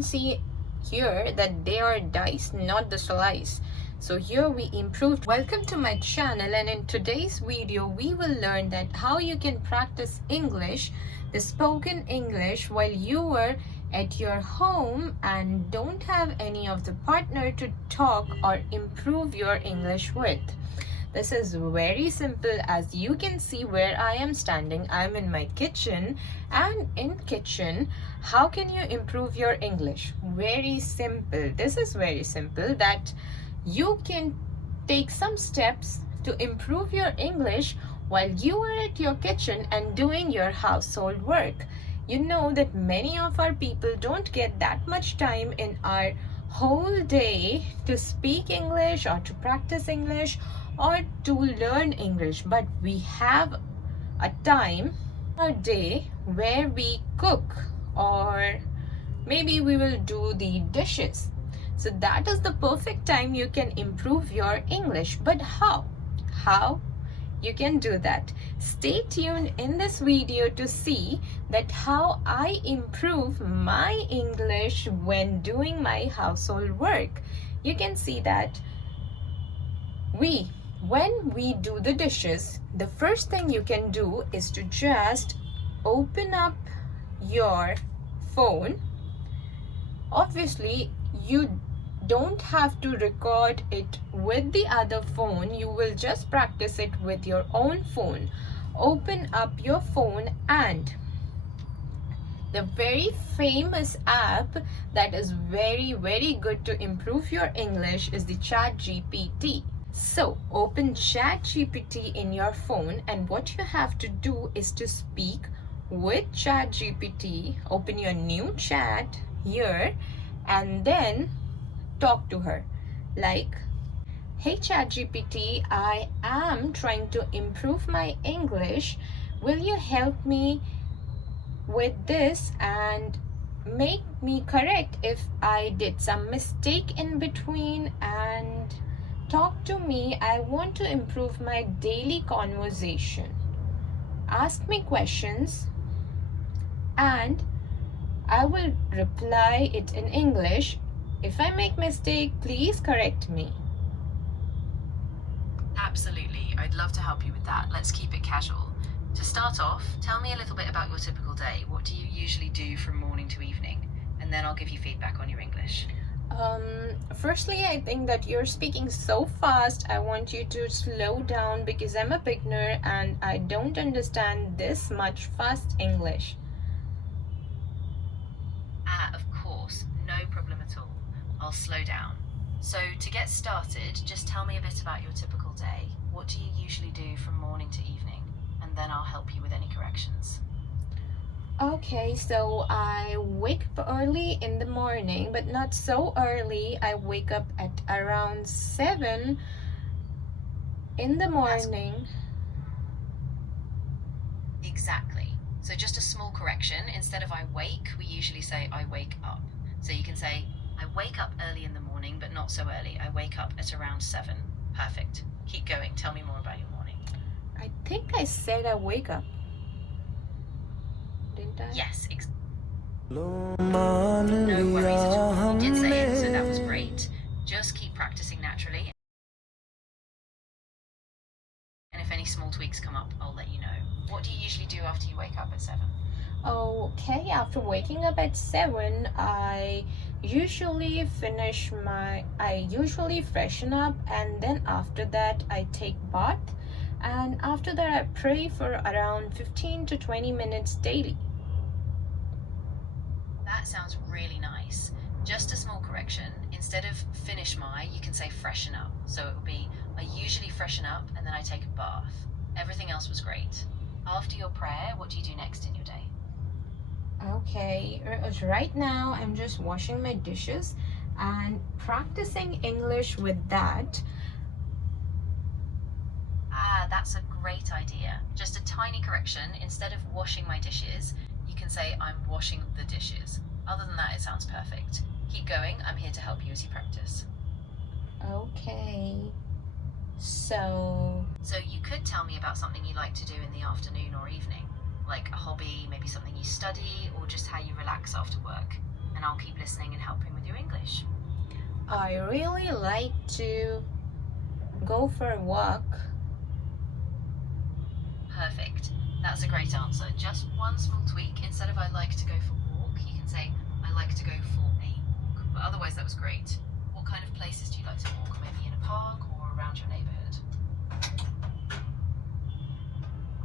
can see here that they are dice, not the slice. So here we improved. Welcome to my channel, and in today's video we will learn that how you can practice English, the spoken English, while you are at your home and don't have any of the partner to talk or improve your English with. This is very simple. As you can see where I am standing, I'm in my kitchen, and in kitchen, how can you improve your English? Very simple. This is very simple, that you can take some steps to improve your English while you are at your kitchen and doing your household work. You know that many of our people don't get that much time in our whole day to speak English or to practice English or to learn English, but we have a time a day where we cook, or maybe we will do the dishes. So that is the perfect time you can improve your English. But how you can do that? Stay tuned in this video to see that how I improve my English when doing my household work. You can see that when we do the dishes, the first thing you can do is to just open up your phone. Obviously, you don't have to record it with the other phone. You will just practice it with your own phone. Open up your phone, and the very famous app that is very good to improve your English is the ChatGPT. So open ChatGPT in your phone, and what you have to do is to speak with ChatGPT. Open your new chat here and then talk to her like, "Hey ChatGPT, I am trying to improve my English. Will you help me with this and make me correct if I did some mistake in between, and talk to me. I want to improve my daily conversation. Ask me questions and I will reply it in English. If I make mistake, please correct me." Absolutely, I'd love to help you with that. Let's keep it casual. To start off, tell me a little bit about your typical day. What do you usually do from morning to evening? And then I'll give you feedback on your English. Firstly, I think that you're speaking so fast. I want you to slow down because I'm a beginner and I don't understand this much fast English. Of course, no problem at all. I'll slow down. So to get started, just tell me a bit about your typical day. What do you usually do from morning to evening? And then I'll help you with any corrections. Okay, so I wake up early in the morning, but not so early. I wake up at around 7 in the morning. Exactly. So just a small correction. Instead of I wake, we usually say I wake up. So you can say I wake up early in the morning, but not so early. I wake up at around 7. Perfect. Keep going. Tell me more about your morning. I think I said I wake up. Didn't I? Yes, no worries at all. You did say it, so that was great. Just keep practicing naturally. And if any small tweaks come up, I'll let you know. What do you usually do after you wake up at 7? Okay, after waking up at 7, I usually freshen up, and then after that I take bath, and after that I pray for around 15 to 20 minutes daily. That sounds really nice. Just a small correction. Instead of finish my, you can say freshen up. So it will be I usually freshen up and then I take a bath. Everything else was great. After your prayer, what do you do next in your day? Okay, right now I'm just washing my dishes and practicing English with that. That's a great idea. Just a tiny correction. Instead of washing my dishes, you can say I'm washing the dishes. Other than that, it sounds perfect. Keep going. I'm here to help you as you practice. Okay. So you could tell me about something you like to do in the afternoon or evening, like a hobby, maybe something you study, or just how you relax after work. and I'll keep listening and helping with your English. I really like to go for a walk. Perfect. That's a great answer. Just one small tweak. Instead of I like to go for a walk, you can say I like to go for a walk. But otherwise that was great. What kind of places do you like to walk? Maybe in a park or around your neighborhood?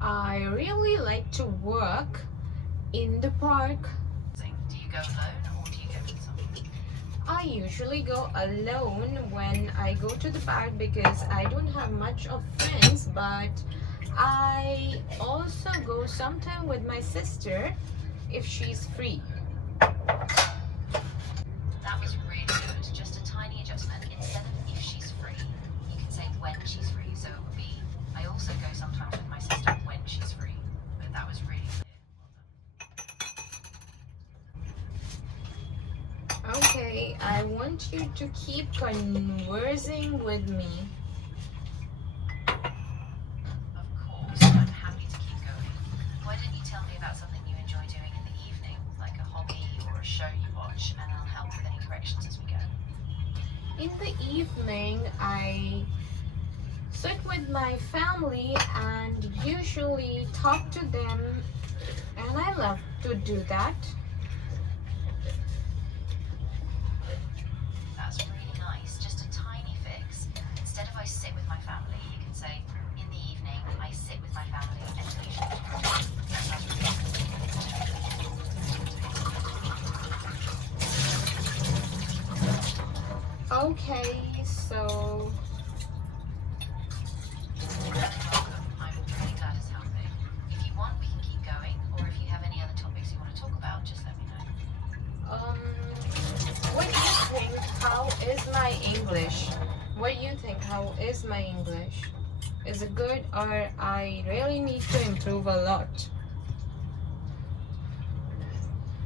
I really like to walk in the park. Do you go alone or do you go with someone? I usually go alone when I go to the park because I don't have much of friends, but I also go sometime with my sister if she's free. That was really good. Just a tiny adjustment. Instead of if she's free, you can say when she's free. So it would be, I also go sometimes with my sister when she's free. But that was really clear. Okay, I want you to keep conversing with me. Of course, I'm happy to keep going. Why don't you tell me about something you enjoy doing in the evening, like a hobby or a show you watch, and I'll help with any corrections as we go. In the evening, I sit with my family and usually talk to them, and I love to do that. That's really nice. Just a tiny fix. Instead of I sit with my family, you can say in the evening I sit with my family and usually Okay, so I'm really glad it's helping. If you want, we can keep going, or if you have any other topics you want to talk about, just let me know. what do you think? How is my English? What do you think? How is my English? Is it good or I really need to improve a lot?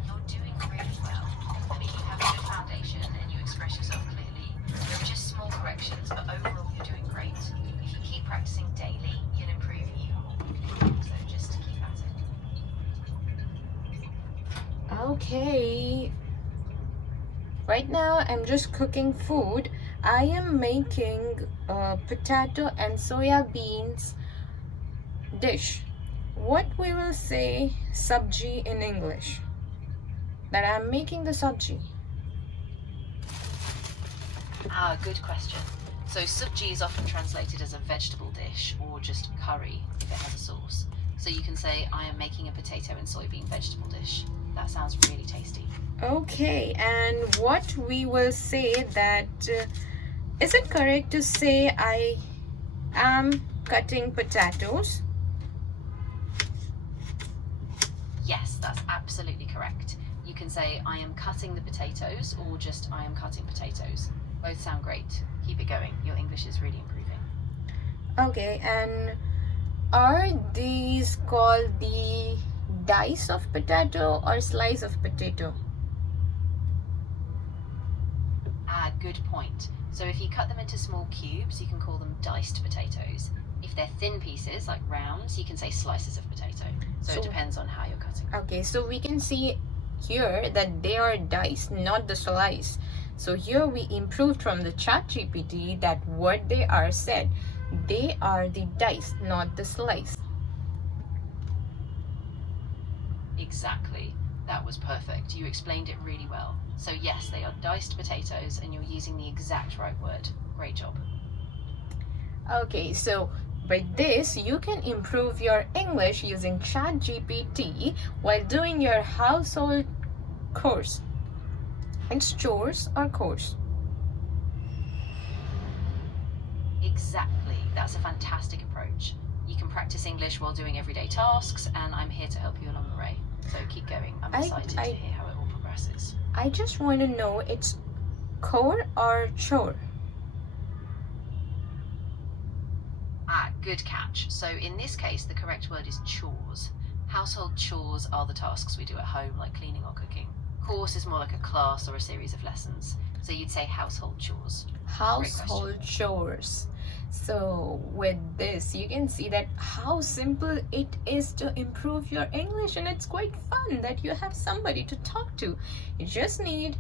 You're doing really well. I mean, you have a good foundation and you express yourself clearly. There are just small corrections, but overall you're doing great. If you keep practicing daily, you'll improve even more quickly. So just keep at it. Okay. Right now I'm just cooking food. I am making a potato and soya beans dish. What we will say sabji in English? That I'm making the sabji. Good question. So sabji is often translated as a vegetable dish or just curry if it has a sauce. So you can say, I am making a potato and soybean vegetable dish. That sounds really tasty. Okay, and what we will say that is it correct to say I am cutting potatoes? Yes, that's absolutely correct. You can say, I am cutting the potatoes or just I am cutting potatoes. Both sound great. Keep it going. Your English is really improving. Okay, and are these called the dice of potato or slice of potato? Good point. So if you cut them into small cubes, you can call them diced potatoes. If they're thin pieces, like rounds, you can say slices of potato. So it depends on how you're cutting. Okay, so we can see here that they are diced, not the slice. So here we improved from the ChatGPT that what they are said. They are the diced, not the slice. Exactly. That was perfect. You explained it really well. So yes, they are diced potatoes and you're using the exact right word. Great job. Okay, so by this you can improve your English using ChatGPT while doing your household chores. It's chores or course? Exactly. That's a fantastic approach. You can practice English while doing everyday tasks, and I'm here to help you along the way. So keep going. I'm excited to hear how it all progresses. I just want to know, it's core or chore? Good catch. So in this case, the correct word is chores. Household chores are the tasks we do at home, like cleaning or cooking. Course is more like a class or a series of lessons. So you'd say household chores. Household chores. So with this, you can see that how simple it is to improve your English, and it's quite fun that you have somebody to talk to. You just need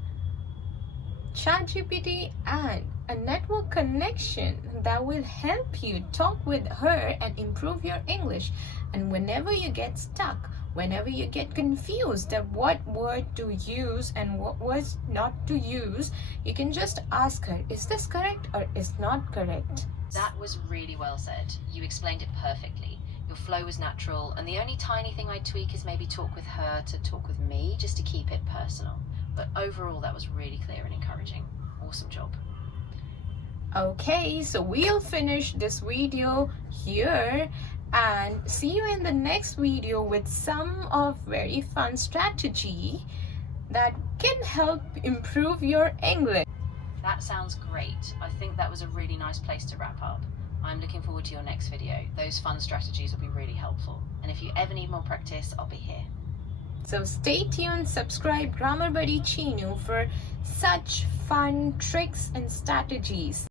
ChatGPT and a network connection that will help you talk with her and improve your English. And whenever you get stuck, whenever you get confused of what word to use and what words not to use, you can just ask her, is this correct or is not correct? That was really well said. You explained it perfectly. Your flow was natural, and the only tiny thing I'd tweak is maybe talk with her to talk with me, just to keep it personal. But overall, that was really clear and encouraging. Awesome job. Okay, so we'll finish this video here and see you in the next video with some of very fun strategy that can help improve your English. That sounds great. I think that was a really nice place to wrap up. I'm looking forward to your next video. Those fun strategies will be really helpful. And if you ever need more practice, I'll be here. So stay tuned, subscribe GrammarBuddy Chinu for such fun tricks and strategies.